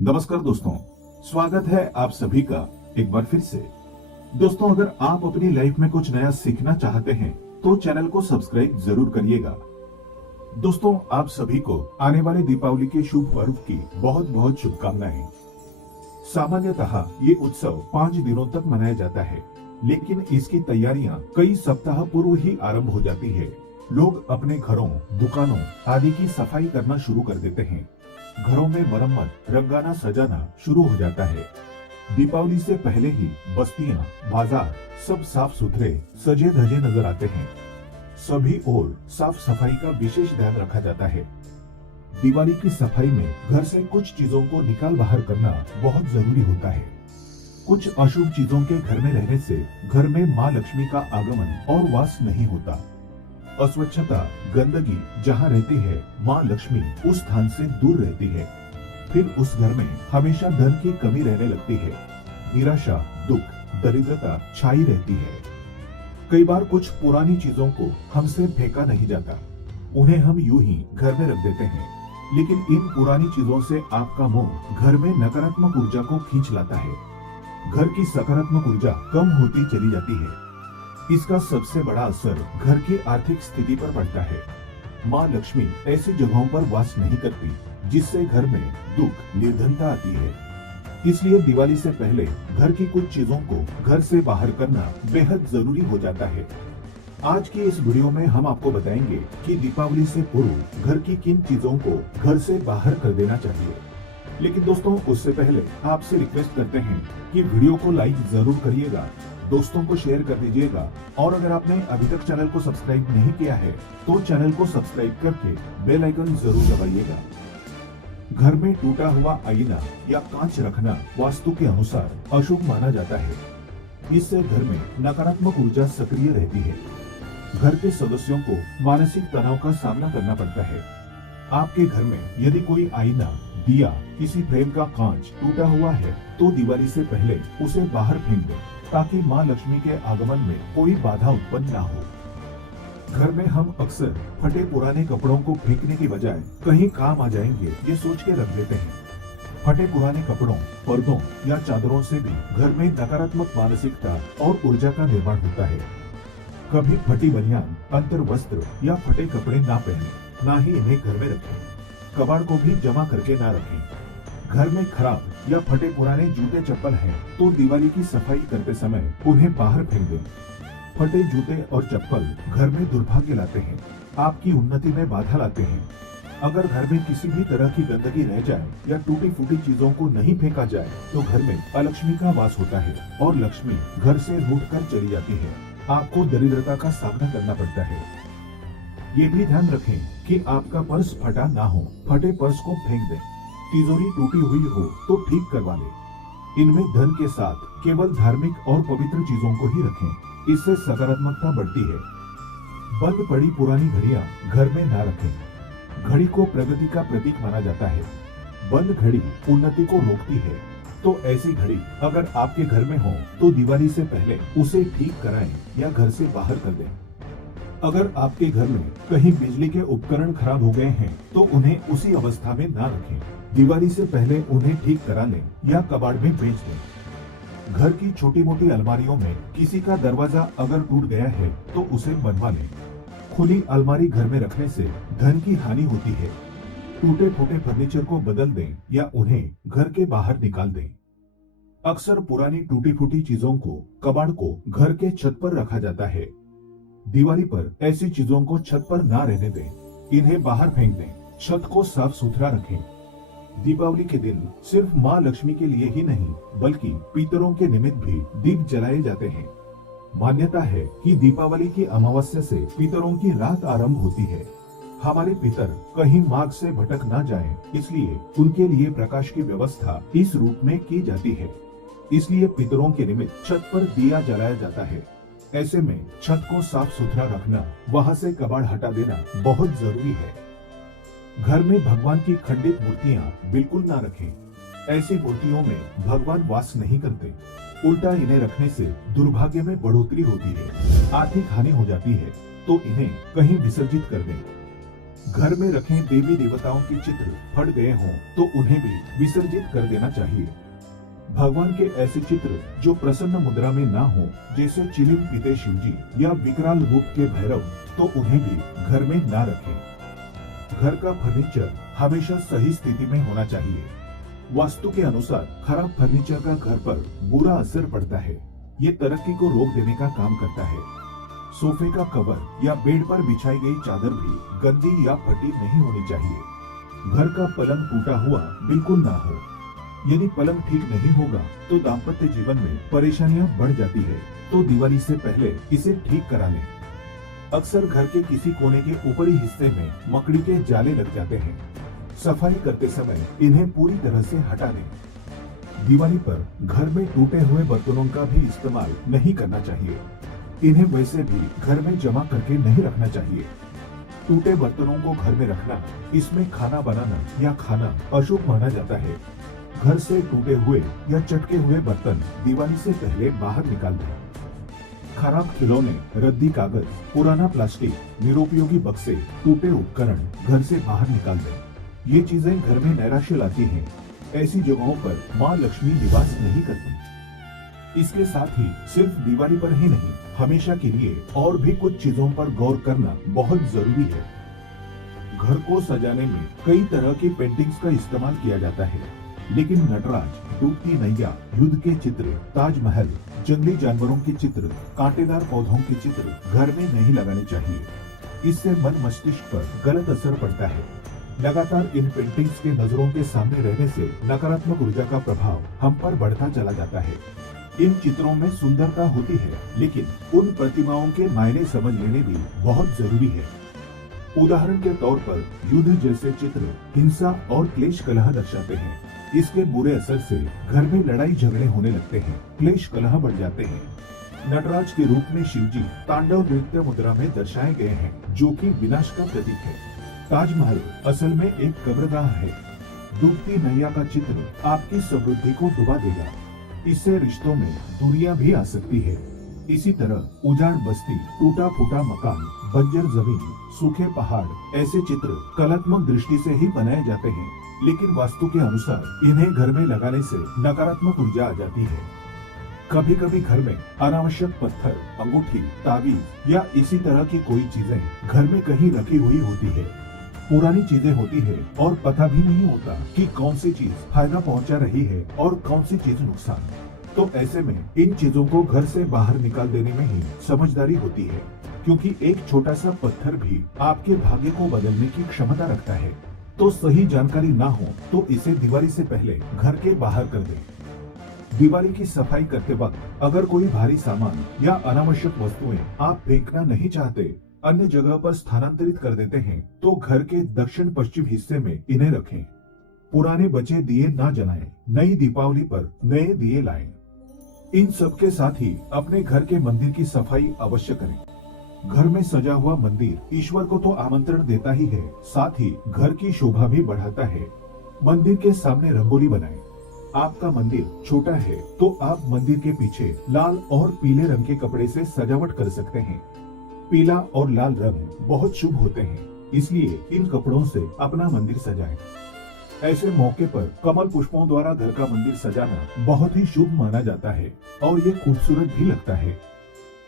नमस्कार दोस्तों, स्वागत है आप सभी का एक बार फिर से। दोस्तों, अगर आप अपनी लाइफ में कुछ नया सीखना चाहते हैं तो चैनल को सब्सक्राइब जरूर करिएगा। दोस्तों, आप सभी को आने वाले दीपावली के शुभ पर्व की बहुत बहुत शुभकामनाएं। सामान्यतः ये उत्सव 5 दिनों तक मनाया जाता है, लेकिन इसकी तैयारियां कई सप्ताह पूर्व ही आरंभ हो जाती है। लोग अपने घरों, दुकानों आदि की सफाई करना शुरू कर देते हैं। घरों में मरम्मत, रंगाना सजाना शुरू हो जाता है। दीपावली से पहले ही बस्तियां, बाजार सब साफ सुथरे, सजे धजे नजर आते हैं। सभी ओर साफ सफाई का विशेष ध्यान रखा जाता है। दिवाली की सफाई में घर से कुछ चीजों को निकाल बाहर करना बहुत जरूरी होता है। कुछ अशुभ चीजों के घर में रहने से घर में माँ लक्ष्मी का आगमन और वास नहीं होता। अस्वच्छता, गंदगी जहाँ रहती है, माँ लक्ष्मी उस स्थान से दूर रहती है। फिर उस घर में हमेशा धन की कमी रहने लगती है। निराशा, दुख, दरिद्रता छाई रहती है। कई बार कुछ पुरानी चीजों को हमसे फेंका नहीं जाता, उन्हें हम यूं ही घर में रख देते हैं। लेकिन इन पुरानी चीजों से आपका मुंह घर में नकारात्मक ऊर्जा को खींच लाता है। घर की सकारात्मक ऊर्जा कम होती चली जाती है। इसका सबसे बड़ा असर घर की आर्थिक स्थिति पर पड़ता है। माँ लक्ष्मी ऐसी जगहों पर वास नहीं करती जिससे घर में दुख, निर्धनता आती है। इसलिए दिवाली से पहले घर की कुछ चीजों को घर से बाहर करना बेहद जरूरी हो जाता है। आज की इस वीडियो में हम आपको बताएंगे कि दीपावली से पूर्व घर की किन चीजों को घर से बाहर कर देना चाहिए। लेकिन दोस्तों, उससे पहले आपसे रिक्वेस्ट करते हैं कि वीडियो को लाइक जरूर करिएगा, दोस्तों को शेयर कर दीजिएगा, और अगर आपने अभी तक चैनल को सब्सक्राइब नहीं किया है तो चैनल को सब्सक्राइब करके बेल आइकन जरूर दबाइएगा। घर में टूटा हुआ आईना या कांच रखना वास्तु के अनुसार अशुभ माना जाता है। इससे घर में नकारात्मक ऊर्जा सक्रिय रहती है। घर के सदस्यों को मानसिक तनाव का सामना करना पड़ता है। आपके घर में यदि कोई आईना, दिया, किसी फ्रेम का कांच टूटा हुआ है तो दिवाली से पहले उसे बाहर फेंक दें, ताकि माँ लक्ष्मी के आगमन में कोई बाधा उत्पन्न ना हो। घर में हम अक्सर फटे पुराने कपड़ों को फेंकने की बजाय कहीं काम आ जाएंगे ये सोच के रख देते हैं। फटे पुराने कपड़ों, पर्दों या चादरों से भी घर में नकारात्मक मानसिकता और ऊर्जा का निर्माण होता है। कभी फटी बनियान, अंतर वस्त्र या फटे कपड़े ना पहने, ना ही इन्हें घर में रखें। कबाड़ को भी जमा करके ना रखें। घर में खराब या फटे पुराने जूते चप्पल हैं तो दिवाली की सफाई करते समय उन्हें बाहर फेंक दें। फटे जूते और चप्पल घर में दुर्भाग्य लाते हैं, आपकी उन्नति में बाधा लाते हैं। अगर घर में किसी भी तरह की गंदगी रह जाए या टूटी फूटी चीजों को नहीं फेंका जाए तो घर में अलक्ष्मी का वास होता है और लक्ष्मी घर से रूठ कर चली जाती है। आपको दरिद्रता का सामना करना पड़ता है। ये भी ध्यान रखें कि आपका पर्स फटा ना हो। फटे पर्स को फेंक दें। तिजोरी टूटी हुई हो तो ठीक करवा लें। इनमें धन के साथ केवल धार्मिक और पवित्र चीजों को ही रखें, इससे सकारात्मकता बढ़ती है। बंद पड़ी पुरानी घड़ियां घर में ना रखें। घड़ी को प्रगति का प्रतीक माना जाता है। बंद घड़ी उन्नति को रोकती है, तो ऐसी घड़ी अगर आपके घर में हो तो दिवाली से पहले उसे ठीक कराएं या घर से बाहर कर दें। अगर आपके घर में कहीं बिजली के उपकरण खराब हो गए हैं तो उन्हें उसी अवस्था में ना रखें। दिवाली से पहले उन्हें ठीक करा लें या कबाड़ में बेच दें। घर की छोटी मोटी अलमारियों में किसी का दरवाजा अगर टूट गया है तो उसे बनवा लें। खुली अलमारी घर में रखने से धन की हानि होती है। टूटे फूटे फर्नीचर को बदल दें या उन्हें घर के बाहर निकाल दें। अक्सर पुरानी टूटी फूटी चीजों को, कबाड़ को घर के छत पर रखा जाता है। दिवाली पर ऐसी चीजों को छत पर ना रहने दें, इन्हें बाहर फेंक दें। छत को साफ सुथरा रखें। दीपावली के दिन सिर्फ माँ लक्ष्मी के लिए ही नहीं बल्कि पितरों के निमित्त भी दीप जलाए जाते हैं। मान्यता है कि दीपावली की अमावस्या से पितरों की रात आरंभ होती है। हमारे पितर कहीं मार्ग से भटक ना जाएं, इसलिए उनके लिए प्रकाश की व्यवस्था इस रूप में की जाती है। इसलिए पितरों के निमित्त छत पर दिया जलाया जाता है। ऐसे में छत को साफ सुथरा रखना, वहाँ से कबाड़ हटा देना बहुत जरूरी है। घर में भगवान की खंडित मूर्तियाँ बिल्कुल ना रखें। ऐसी मूर्तियों में भगवान वास नहीं करते। उल्टा इन्हें रखने से दुर्भाग्य में बढ़ोतरी होती है, आर्थिक हानि हो जाती है, तो इन्हें कहीं विसर्जित कर दें। घर में रखे देवी देवताओं के चित्र फट गए हों तो उन्हें भी विसर्जित कर देना चाहिए। भगवान के ऐसे चित्र जो प्रसन्न मुद्रा में ना हो, जैसे चिलिम पीते शिवजी या विकराल रूप के भैरव, तो उन्हें भी घर में ना रखें। घर का फर्नीचर हमेशा सही स्थिति में होना चाहिए। वास्तु के अनुसार खराब फर्नीचर का घर पर बुरा असर पड़ता है। ये तरक्की को रोक देने का काम करता है। सोफे का कवर या बेड पर बिछाई गई चादर भी गंदी या फटी नहीं होनी चाहिए। घर का पलंग टूटा हुआ बिल्कुल ना हो। यदि पलंग ठीक नहीं होगा तो दाम्पत्य जीवन में परेशानियां बढ़ जाती है, तो दिवाली से पहले इसे ठीक करा लें। अक्सर घर के किसी कोने के ऊपरी हिस्से में मकड़ी के जाले लग जाते हैं। सफाई करते समय इन्हें पूरी तरह से हटा दें। दिवाली पर घर में टूटे हुए बर्तनों का भी इस्तेमाल नहीं करना चाहिए। इन्हें वैसे भी घर में जमा करके नहीं रखना चाहिए। टूटे बर्तनों को घर में रखना, इसमें खाना बनाना या खाना अशुभ माना जाता है। घर से टूटे हुए या चटके हुए बर्तन दिवाली से पहले बाहर निकाल दें। खराब खिलौने, रद्दी कागज, पुराना प्लास्टिक, निरुपयोगी बक्से, टूटे उपकरण घर से बाहर निकाल दें। ये चीजें घर में नैराश्य लाती हैं। ऐसी जगहों पर माँ लक्ष्मी निवास नहीं करती। इसके साथ ही सिर्फ दिवाली पर ही नहीं, हमेशा के लिए और भी कुछ चीजों पर गौर करना बहुत जरूरी है। घर को सजाने में कई तरह की पेंटिंग्स का इस्तेमाल किया जाता है, लेकिन नटराज, डूबती नैया, युद्ध के चित्र, ताजमहल, जंगली जानवरों के चित्र, कांटेदार पौधों के चित्र घर में नहीं लगाने चाहिए। इससे मन मस्तिष्क पर गलत असर पड़ता है। लगातार इन पेंटिंग्स के नजरों के सामने रहने से नकारात्मक ऊर्जा का प्रभाव हम पर बढ़ता चला जाता है। इन चित्रों में सुंदरता होती है, लेकिन उन प्रतिमाओं के मायने समझ लेने भी बहुत जरूरी है। उदाहरण के तौर पर युद्ध जैसे चित्र हिंसा और क्लेश कलह दर्शाते हैं। इसके बुरे असर से घर में लड़ाई झगड़े होने लगते हैं, क्लेश कलह बढ़ जाते हैं। नटराज के रूप में शिवजी तांडव नृत्य मुद्रा में दर्शाए गए हैं, जो कि विनाश का प्रतीक है। ताजमहल असल में एक कब्रगाह है। डूबती नैया का चित्र आपकी समृद्धि को डुबा देगा। इससे रिश्तों में दूरियां भी आ सकती है। इसी तरह उजाड़ बस्ती, टूटा फूटा मकान, बंजर जमीन, सूखे पहाड़, ऐसे चित्र कलात्मक दृष्टि से ही बनाए जाते हैं, लेकिन वास्तु के अनुसार इन्हें घर में लगाने से नकारात्मक ऊर्जा आ जाती है। कभी कभी घर में अनावश्यक पत्थर, अंगूठी, ताबीज या इसी तरह की कोई चीजें घर में कहीं रखी हुई होती है। पुरानी चीजें होती है और पता भी नहीं होता कि कौन सी चीज फायदा पहुंचा रही है और कौन सी चीज नुकसान। तो ऐसे में इन चीजों को घर से बाहर निकाल देने में ही समझदारी होती है, क्योंकि एक छोटा सा पत्थर भी आपके भाग्य को बदलने की क्षमता रखता है। तो सही जानकारी ना हो तो इसे दिवाली से पहले घर के बाहर कर दें। दिवाली की सफाई करते वक्त अगर कोई भारी सामान या अनावश्यक वस्तुएं आप फेंकना नहीं चाहते, अन्य जगह पर स्थानांतरित कर देते हैं, तो घर के दक्षिण पश्चिम हिस्से में इन्हें रखें। पुराने बचे दिए ना जलाएं, नई दीपावली पर नए दिए लाएं। इन सब के साथ ही अपने घर के मंदिर की सफाई अवश्य करें। घर में सजा हुआ मंदिर ईश्वर को तो आमंत्रण देता ही है, साथ ही घर की शोभा भी बढ़ाता है। मंदिर के सामने रंगोली बनाएं। आपका मंदिर छोटा है तो आप मंदिर के पीछे लाल और पीले रंग के कपड़े से सजावट कर सकते हैं। पीला और लाल रंग बहुत शुभ होते हैं, इसलिए इन कपड़ों से अपना मंदिर सजाएं। ऐसे मौके पर कमल पुष्पों द्वारा घर का मंदिर सजाना बहुत ही शुभ माना जाता है और ये खूबसूरत भी लगता है।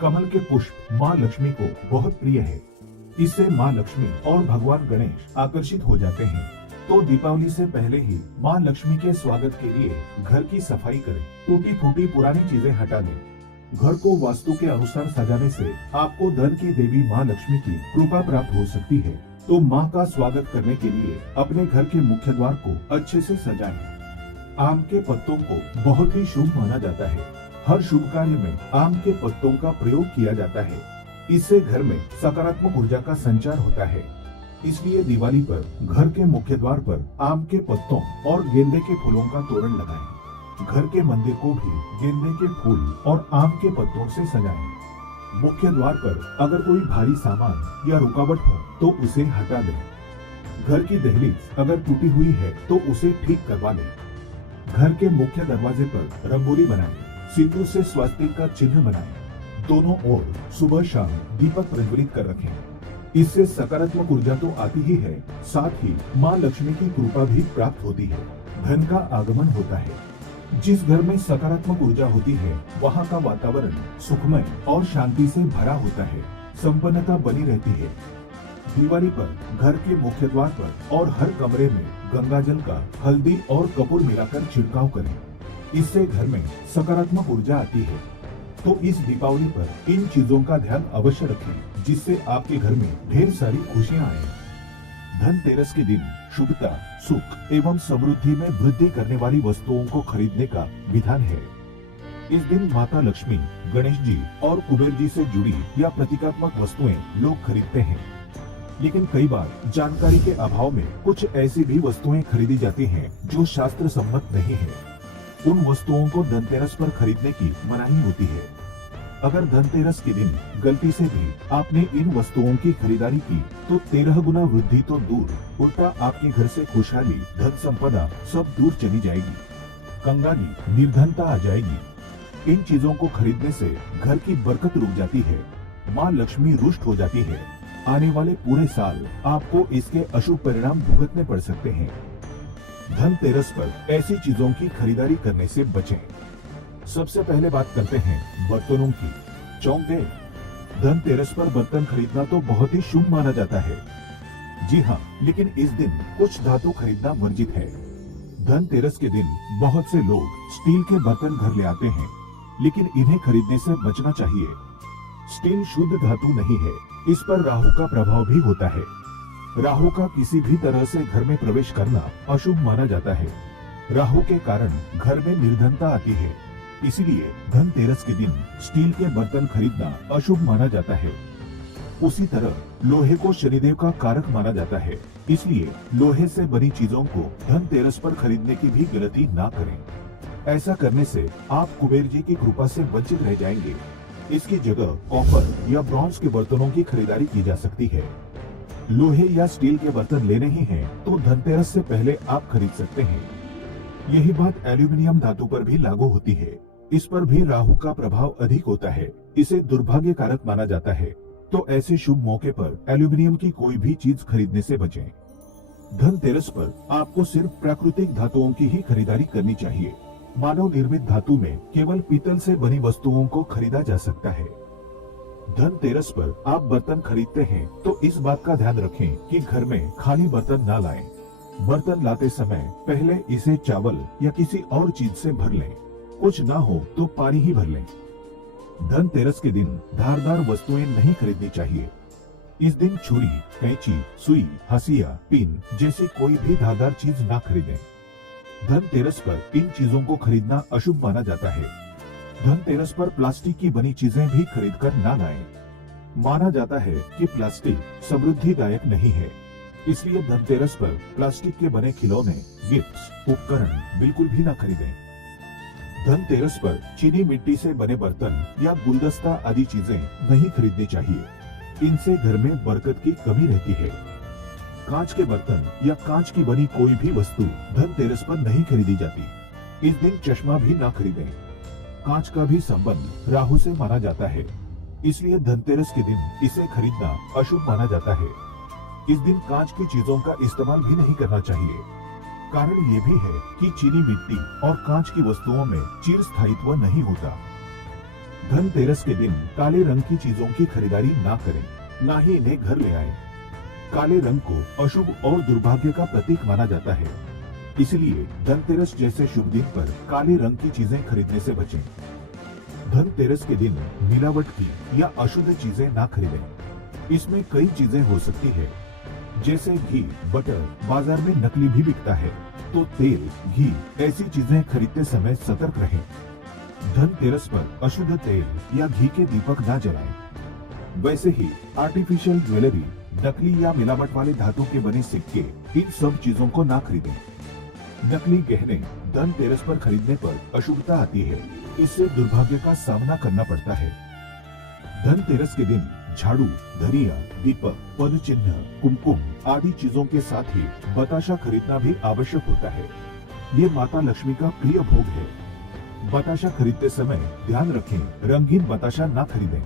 कमल के पुष्प माँ लक्ष्मी को बहुत प्रिय है। इससे माँ लक्ष्मी और भगवान गणेश आकर्षित हो जाते हैं। तो दीपावली से पहले ही माँ लक्ष्मी के स्वागत के लिए घर की सफाई करें। टूटी फूटी पुरानी चीजें हटा दें। घर को वास्तु के अनुसार सजाने से आपको धन की देवी माँ लक्ष्मी की कृपा प्राप्त हो सकती है। तो माँ का स्वागत करने के लिए अपने घर के मुख्य द्वार को अच्छे से सजाएं। आम के पत्तों को बहुत ही शुभ माना जाता है। हर शुभ कार्य में आम के पत्तों का प्रयोग किया जाता है। इससे घर में सकारात्मक ऊर्जा का संचार होता है। इसलिए दिवाली पर घर के मुख्य द्वार पर आम के पत्तों और गेंदे के फूलों का तोरण लगाएं। घर के मंदिर को भी गेंदे के फूल और आम के पत्तों से सजाएं। मुख्य द्वार पर अगर कोई भारी सामान या रुकावट हो तो उसे हटा दें। घर की दहलीज अगर टूटी हुई है तो उसे ठीक करवा लें। घर के मुख्य दरवाजे पर रंगोली बनाएं। सिंदूर से स्वास्तिक का चिन्ह बनाएं। दोनों ओर सुबह शाम दीपक प्रज्वलित कर रखें। इससे सकारात्मक ऊर्जा तो आती ही है, साथ ही माँ लक्ष्मी की कृपा भी प्राप्त होती है, धन का आगमन होता है। जिस घर में सकारात्मक ऊर्जा होती है वहाँ का वातावरण सुखमय और शांति से भरा होता है, संपन्नता बनी रहती है। दिवाली पर घर के मुख्य द्वार पर और हर कमरे में गंगा जल का हल्दी और कपूर मिलाकर छिड़काव करें, इससे घर में सकारात्मक ऊर्जा आती है। तो इस दीपावली पर इन चीजों का ध्यान अवश्य रखें, जिससे आपके घर में ढेर सारी खुशियां आए। धनतेरस के दिन शुभता, सुख एवं समृद्धि में वृद्धि करने वाली वस्तुओं को खरीदने का विधान है। इस दिन माता लक्ष्मी, गणेश जी और कुबेर जी से जुड़ी या प्रतीकात्मक वस्तुएं लोग खरीदते हैं, लेकिन कई बार जानकारी के अभाव में कुछ ऐसी भी वस्तुएं खरीदी जाती हैं जो शास्त्र सम्मत नहीं है। उन वस्तुओं को धनतेरस पर खरीदने की मनाही होती है। अगर धनतेरस के दिन गलती से भी आपने इन वस्तुओं की खरीदारी की तो 13 गुना वृद्धि तो दूर, उल्टा आपके घर से खुशहाली, धन संपदा सब दूर चली जाएगी, कंगाली, निर्धनता आ जाएगी। इन चीजों को खरीदने से घर की बरकत रुक जाती है, माँ लक्ष्मी रुष्ट हो जाती है। आने वाले पूरे साल आपको इसके अशुभ परिणाम भुगतने पड़ सकते हैं। धनतेरस पर ऐसी चीजों की खरीदारी करने से बचें। सबसे पहले बात करते हैं बर्तनों की। चौंक गए? धनतेरस पर बर्तन खरीदना तो बहुत ही शुभ माना जाता है। जी हाँ, लेकिन इस दिन कुछ धातु खरीदना वर्जित है। धनतेरस के दिन बहुत से लोग स्टील के बर्तन घर ले आते हैं, लेकिन इन्हें खरीदने से बचना चाहिए। स्टील शुद्ध धातु नहीं है, इस पर राहु का प्रभाव भी होता है। राहु का किसी भी तरह से घर में प्रवेश करना अशुभ माना जाता है। राहु के कारण घर में निर्धनता आती है, इसीलिए धनतेरस के दिन स्टील के बर्तन खरीदना अशुभ माना जाता है। उसी तरह लोहे को शनिदेव का कारक माना जाता है, इसलिए लोहे से बनी चीजों को धनतेरस पर खरीदने की भी गलती ना करें। ऐसा करने से आप कुबेर जी की कृपा से वंचित रह जाएंगे। इसकी जगह कॉपर या ब्रॉन्ज के बर्तनों की खरीदारी की जा सकती है। लोहे या स्टील के बर्तन लेने ही हैं तो धनतेरस से पहले आप खरीद सकते हैं। यही बात एल्यूमिनियम धातु पर भी लागू होती है। इस पर भी राहु का प्रभाव अधिक होता है, इसे दुर्भाग्य कारक माना जाता है। तो ऐसे शुभ मौके पर एल्यूमिनियम की कोई भी चीज खरीदने से बचें। धनतेरस पर आपको सिर्फ प्राकृतिक धातुओं की ही खरीदारी करनी चाहिए। मानव निर्मित धातु में केवल पीतल से बनी वस्तुओं को खरीदा जा सकता है। धनतेरस पर आप बर्तन खरीदते हैं तो इस बात का ध्यान रखें कि घर में खाली बर्तन ना लाएं। बर्तन लाते समय पहले इसे चावल या किसी और चीज से भर लें, कुछ ना हो तो पानी ही भर लें। धनतेरस के दिन धारदार वस्तुएं नहीं खरीदनी चाहिए। इस दिन छुरी, कैंची, सुई, हंसिया, पिन जैसी कोई भी धारदार चीज ना खरीदें। धनतेरस पर इन चीजों को खरीदना अशुभ माना जाता है। धनतेरस पर प्लास्टिक की बनी चीजें भी खरीदकर ना लाएं। माना जाता है कि प्लास्टिक समृद्धिदायक नहीं है, इसलिए धनतेरस पर प्लास्टिक के बने खिलौने, गिफ्ट्स, उपकरण बिल्कुल भी ना खरीदें। धनतेरस पर चीनी मिट्टी से बने बर्तन या गुलदस्ता आदि चीजें नहीं खरीदनी चाहिए। इनसे घर में बरकत की कमी रहती है। कांच के बर्तन या कांच की बनी कोई भी वस्तु धनतेरस पर नहीं खरीदी जाती। इस दिन चश्मा भी ना खरीदें। कांच का भी संबंध राहु से माना जाता है, इसलिए धनतेरस के दिन इसे खरीदना अशुभ माना जाता है। इस दिन कांच की चीजों का इस्तेमाल भी नहीं करना चाहिए। कारण ये भी है कि चीनी मिट्टी और कांच की वस्तुओं में चिर स्थायित्व नहीं होता। धनतेरस के दिन काले रंग की चीजों की खरीदारी ना करें, ना ही इन्हें घर ले आएं। काले रंग को अशुभ और दुर्भाग्य का प्रतीक माना जाता है, इसलिए धनतेरस जैसे शुभ दिन पर काले रंग की चीजें खरीदने से बचें। धनतेरस के दिन मिलावट की या अशुद्ध चीजें ना खरीदें। इसमें कई चीजें हो सकती है, जैसे घी, बटर, बाजार में नकली भी बिकता है, तो तेल, घी ऐसी चीजें खरीदते समय सतर्क रहें। धनतेरस पर अशुद्ध तेल या घी के दीपक ना जलाएं। वैसे ही आर्टिफिशियल ज्वेलरी, नकली या मिलावट वाले धातु के बने सिक्के, इन सब चीजों को ना खरीदें। नकली गहने धनतेरस पर खरीदने पर अशुभता आती है, इससे दुर्भाग्य का सामना करना पड़ता है। धनतेरस के दिन झाड़ू, धनिया, दीपक, पद चिन्ह, कुमकुम आदि चीजों के साथ ही बताशा खरीदना भी आवश्यक होता है। ये माता लक्ष्मी का प्रिय भोग है। बताशा खरीदते समय ध्यान रखें, रंगीन बताशा ना खरीदें।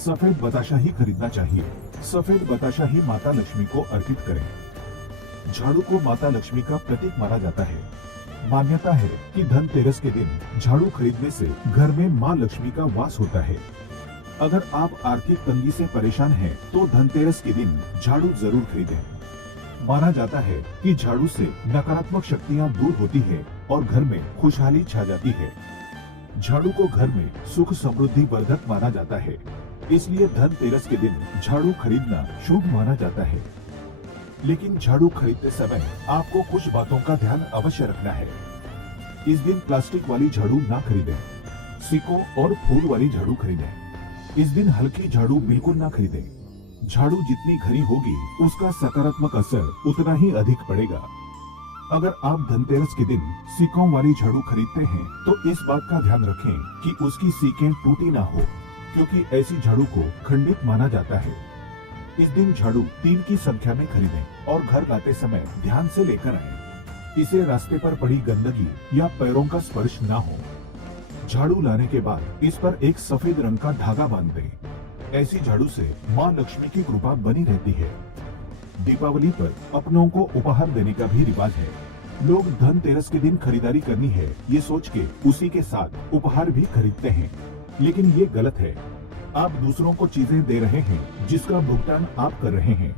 सफेद बताशा ही खरीदना चाहिए। सफेद बताशा ही माता लक्ष्मी को अर्पित करें। झाड़ू को माता लक्ष्मी का प्रतीक माना जाता है। मान्यता है कि धनतेरस के दिन झाड़ू खरीदने से घर में मां लक्ष्मी का वास होता है। अगर आप आर्थिक तंगी से परेशान हैं, तो धनतेरस के दिन झाड़ू जरूर खरीदें। माना जाता है कि झाड़ू से नकारात्मक शक्तियां दूर होती है और घर में खुशहाली छा जाती है। झाड़ू को घर में सुख समृद्धि वर्धक माना जाता है, इसलिए धनतेरस के दिन झाड़ू खरीदना शुभ माना जाता है। लेकिन झाड़ू खरीदते समय आपको कुछ बातों का ध्यान अवश्य रखना है। इस दिन प्लास्टिक वाली झाड़ू ना खरीदें। सिक्कों और फूल वाली झाड़ू खरीदें। इस दिन हल्की झाड़ू बिल्कुल ना खरीदें। झाड़ू जितनी घनी होगी, उसका सकारात्मक असर उतना ही अधिक पड़ेगा। अगर आप धनतेरस के दिन सिक्कों वाली झाड़ू खरीदते हैं, तो इस बात का ध्यान रखें कि उसकी सीकें टूटी ना हो, क्योंकि ऐसी झाड़ू को खंडित माना जाता है। इस दिन झाड़ू 3 की संख्या में खरीदें और घर लाते समय ध्यान से लेकर आएं। इसे रास्ते पर पड़ी गंदगी या पैरों का स्पर्श ना हो। झाड़ू लाने के बाद इस पर एक सफेद रंग का धागा बांध दें। ऐसी झाड़ू से मां लक्ष्मी की कृपा बनी रहती है। दीपावली पर अपनों को उपहार देने का भी रिवाज है। लोग धनतेरस के दिन खरीदारी करनी है, ये सोच के उसी के साथ उपहार भी खरीदते हैं, लेकिन ये गलत है। आप दूसरों को चीजें दे रहे हैं जिसका भुगतान आप कर रहे हैं।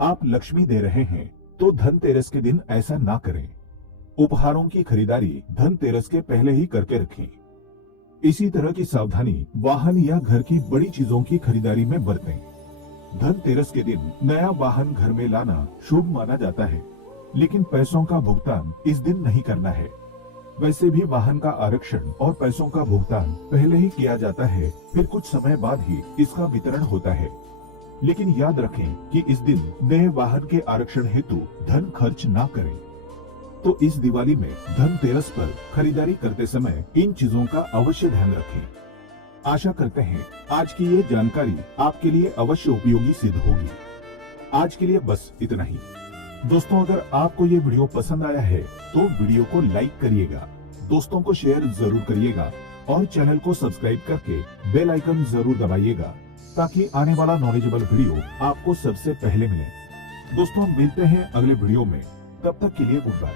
आप लक्ष्मी दे रहे हैं, तो धनतेरस के दिन ऐसा ना करें। उपहारों की खरीदारी धनतेरस के पहले ही करके रखें। इसी तरह की सावधानी वाहन या घर की बड़ी चीजों की खरीदारी में बरतें। धनतेरस के दिन नया वाहन घर में लाना शुभ माना जाता है, लेकिन पैसों का भुगतान इस दिन नहीं करना है। वैसे भी वाहन का आरक्षण और पैसों का भुगतान पहले ही किया जाता है, फिर कुछ समय बाद ही इसका वितरण होता है। लेकिन याद रखें कि इस दिन नए वाहन के आरक्षण हेतु धन खर्च ना करें। तो इस दिवाली में धनतेरस पर खरीदारी करते समय इन चीजों का अवश्य ध्यान रखें। आशा करते हैं आज की ये जानकारी आपके लिए अवश्य उपयोगी सिद्ध होगी। आज के लिए बस इतना ही। दोस्तों, अगर आपको ये वीडियो पसंद आया है तो वीडियो को लाइक करिएगा, दोस्तों को शेयर जरूर करिएगा और चैनल को सब्सक्राइब करके बेल आइकन जरूर दबाइएगा, ताकि आने वाला नॉलेजेबल वीडियो आपको सबसे पहले मिले। दोस्तों, मिलते हैं अगले वीडियो में। तब तक के लिए गुड बाय।